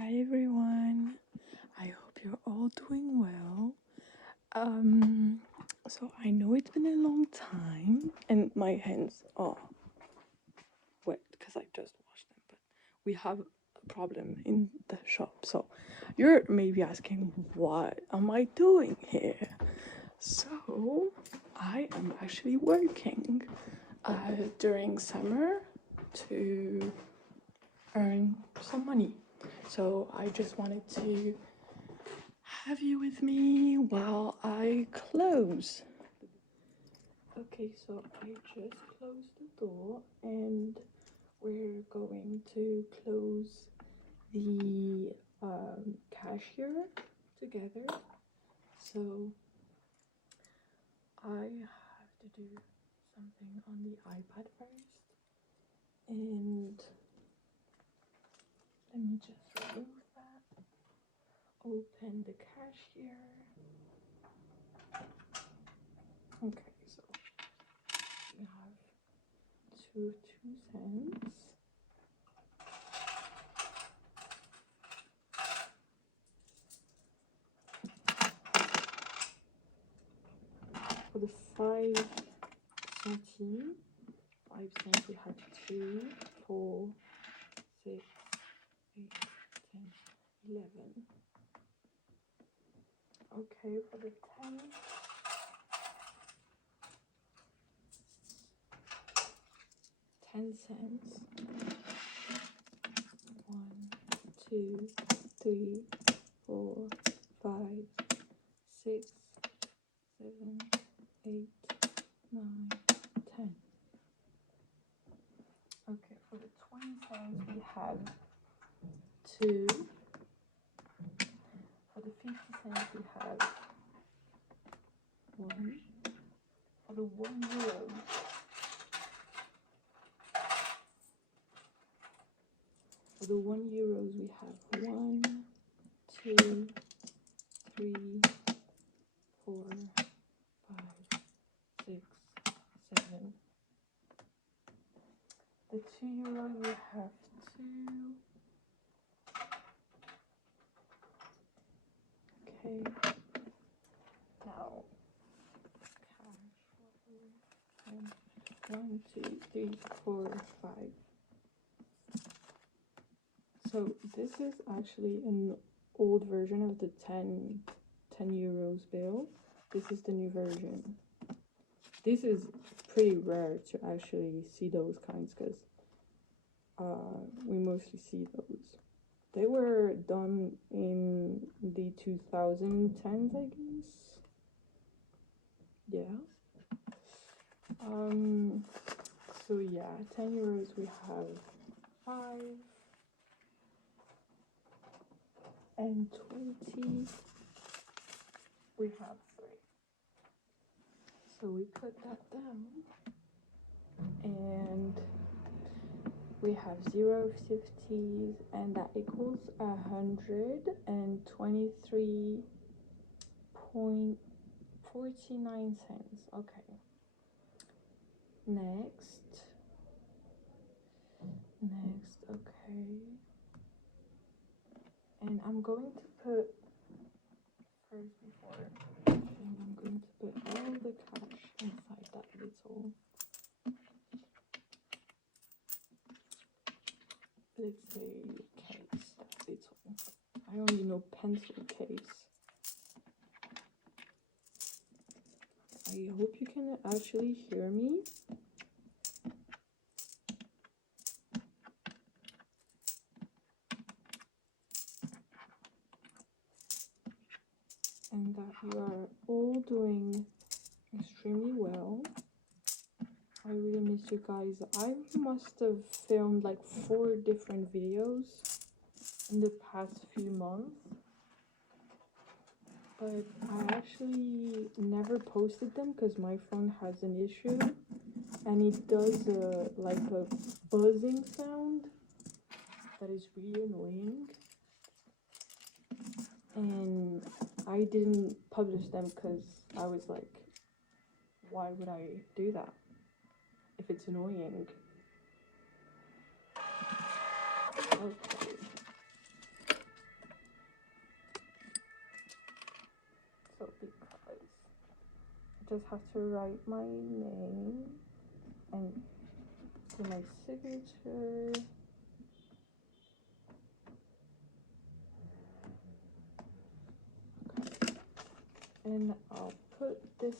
Hi everyone. I hope you're all doing well. So I know it's been a long time and my hands are wet because I just washed them, but we have a problem in the shop. So you're maybe asking, what am I doing here? So I am actually working during summer to earn some money. So I just wanted to have you with me while I close. Okay, so I just closed the door and we're going to close the cashier together. So I have to do something on the iPad first, and let me just remove that. Open the cashier. Okay, so we have two cents. For the 5 centimes, 5 cents we have 2, 4, 6, 8, 10, 11. Okay, for the 10 cents. 1, 2, 3, 4, 5, 6, 7, 8, 9, 10. Okay, for the 20 cents we have 2. For the 50 cents we have 1. For the 1 euro, for the 1 euros we have 1, 2, 3, 4, 5, 6, 7. The 2 euro we have 2. Okay. Now cash. 1, 2, 3, 4, 5. So this is actually an old version of the 10 euros bill. This is the new version. This is pretty rare to actually see those kinds because we mostly see those. They were done in the 2010s, I guess. Yeah. So yeah, 10 euros we have 5. And 20 we have 3. So we put that down and we have 0 50s, and that equals 123.49 cents. Okay. Next, okay. And I'm going to put first before, and I'm going to put all the cash inside that little, let's say, case, that little, I only know pencil case. I hope you can actually hear me. And that you are all doing extremely well. I really miss you guys. I must have filmed like 4 different videos in the past few months, but I actually never posted them because my phone has an issue and it does like a buzzing sound that is really annoying, and I didn't publish them because I was like, why would I do that if it's annoying? Okay. just have to write my name and do my signature. Okay. And I'll put this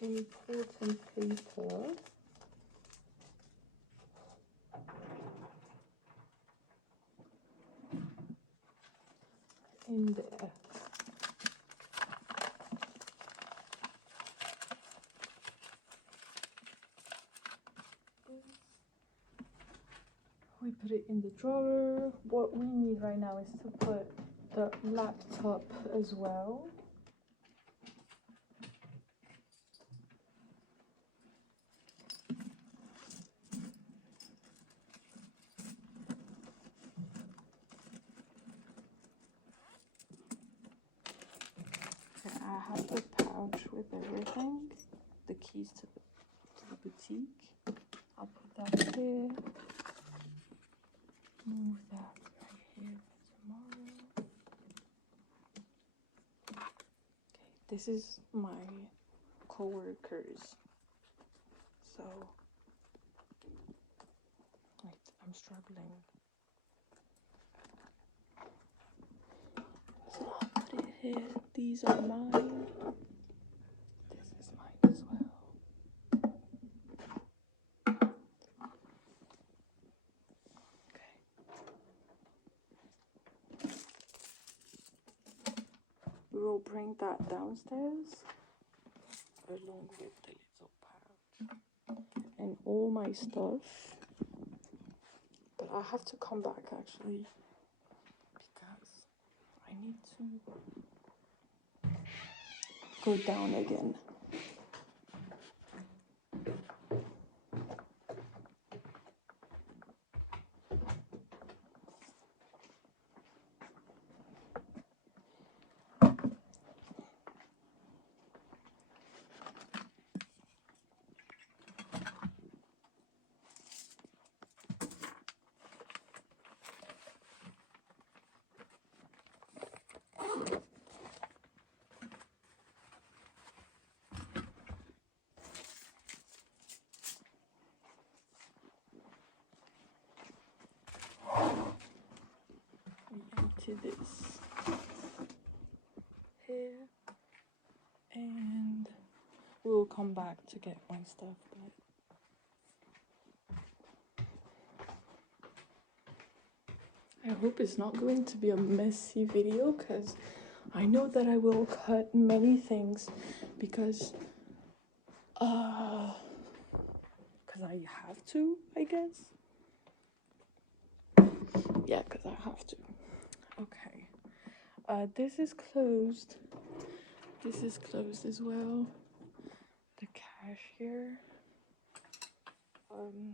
important paper in there. We put it in the drawer. What we need right now is to put the laptop as well. Okay, I have the pouch with everything, the keys to the boutique. I'll put that here. Move that right here for tomorrow. Okay, this is my co-workers. So, wait, I'm struggling. So I'll put it here. These are mine. This is mine as well. We will bring that downstairs along with the little pouch and all my stuff. But I have to come back actually because I need to go down again. Empty this here and we'll come back to get my stuff back. I hope it's not going to be a messy video because I know that I will cut many things because I have to, I guess. Yeah, because I have to. Okay. This is closed. This is closed as well. The cashier. Okay.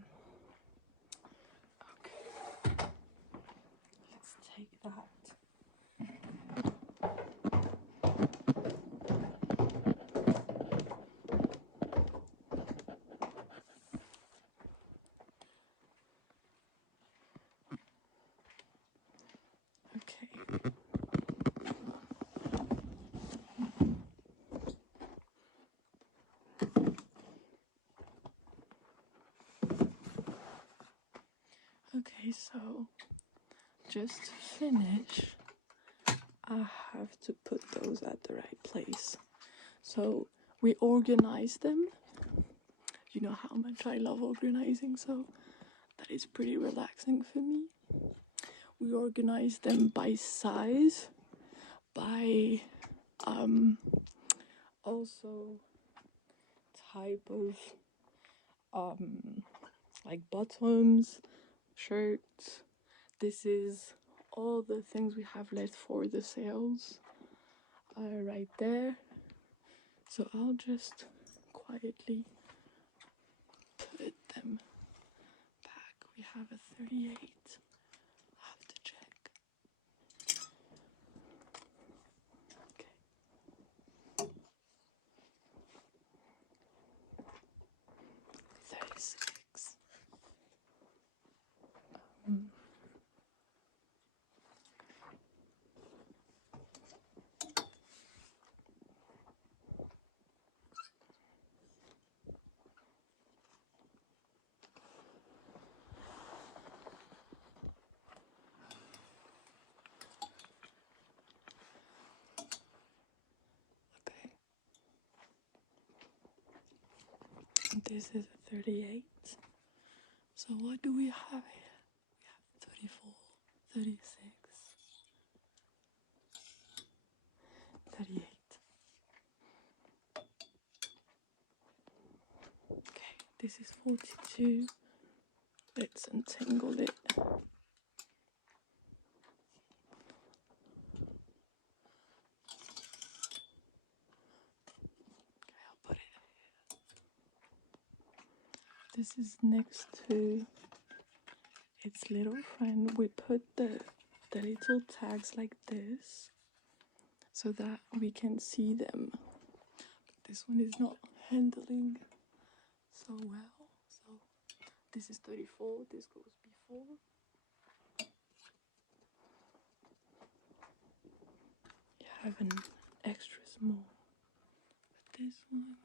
Let's take that. Okay. Okay, so just to finish, I have to put those at the right place. So we organize them. You know how much I love organizing, so that is pretty relaxing for me. We organize them by size, by also type of like bottoms, shirts. This is all the things we have left for the sales right there. So I'll just quietly put them back. We have a 38. I have to check. Okay. 36. This is a 38. So what do we have here? We have 34, 36, 38. Okay, this is 42. Let's untangle it. Okay, I'll put it here. This is next to its little friend. We put the little tags like this so that we can see them. But this one is not handling so well. So this is 34, this goes before. You have an extra small. But this one.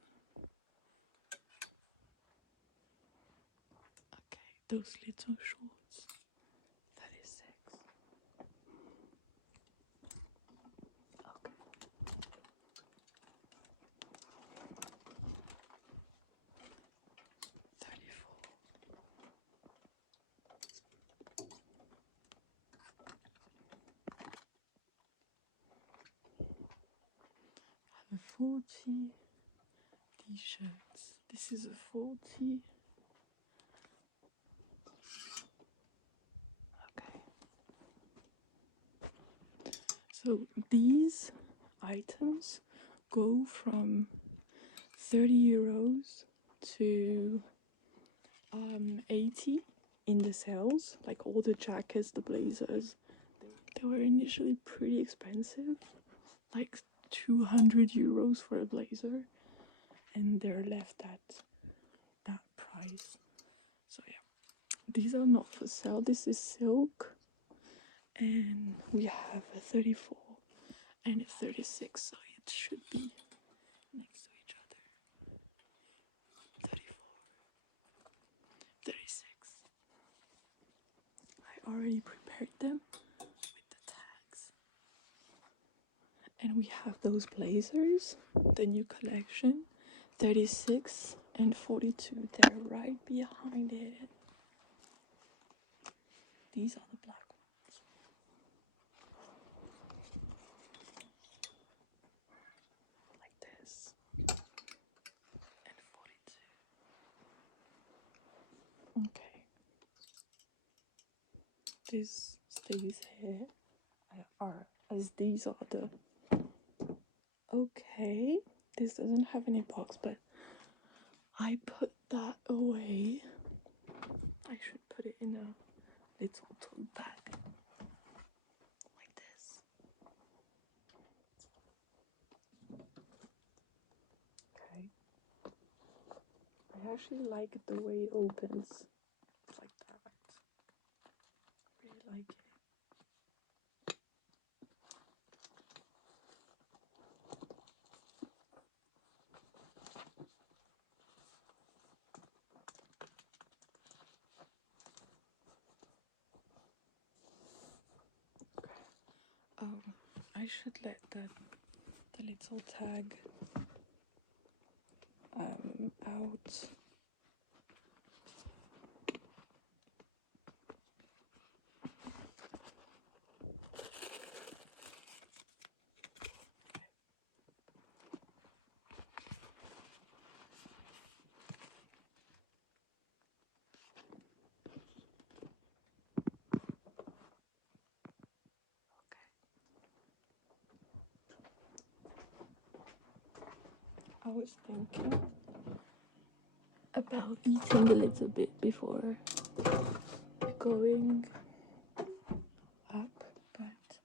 Okay, those little shorts. 36. Okay. 34. I have a 40 t-shirts. This is a 40. Okay. So these items go from 30 euros to 80 in the sales. Like all the jackets, the blazers, they were initially pretty expensive, like 200 euros for a blazer, and they're left at that price. So yeah, these are not for sale. This is silk, and we have a 34 and a 36, so it should be next to each other. 34, 36. I already prepared them with the tags. And we have those blazers, the new collection, 36 and 42. They're right behind it. These are the black ones. Like this. And 42. Okay. This stays here. As these are the... Okay. This doesn't have any box, but I put that away. I should put it in a little tote bag. Like this. Okay. I actually like the way it opens. Like that. Really like it. I should let the little tag out. I was thinking about eating a little bit before going up, but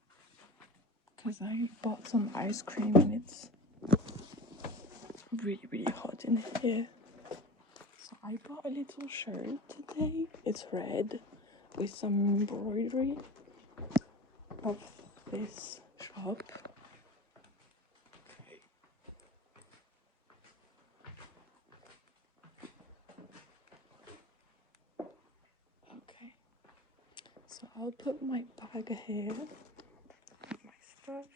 because I bought some ice cream and it's really, really hot in here. So I bought a little shirt today. It's red with some embroidery of this shop. Okay, so I'll put my bag here, my stuff.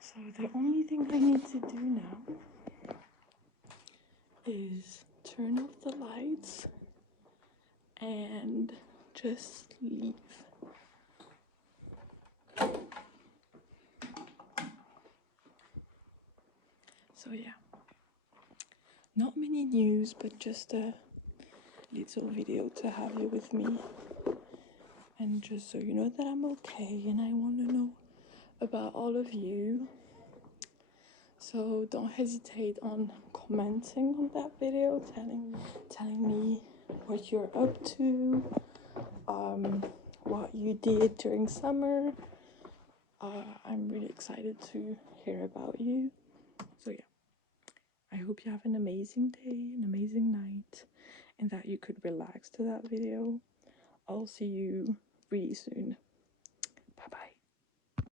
So the only thing I need to do now is turn off the lights and just leave. So yeah, not many news, but just a little video to have you with me, and just so you know that I'm okay, and I want to know about all of you. So don't hesitate on commenting on that video, telling me what you're up to, what you did during summer. I'm really excited to hear about you. So yeah, I hope you have an amazing day, an amazing night, and that you could relax to that video. I'll see you really soon.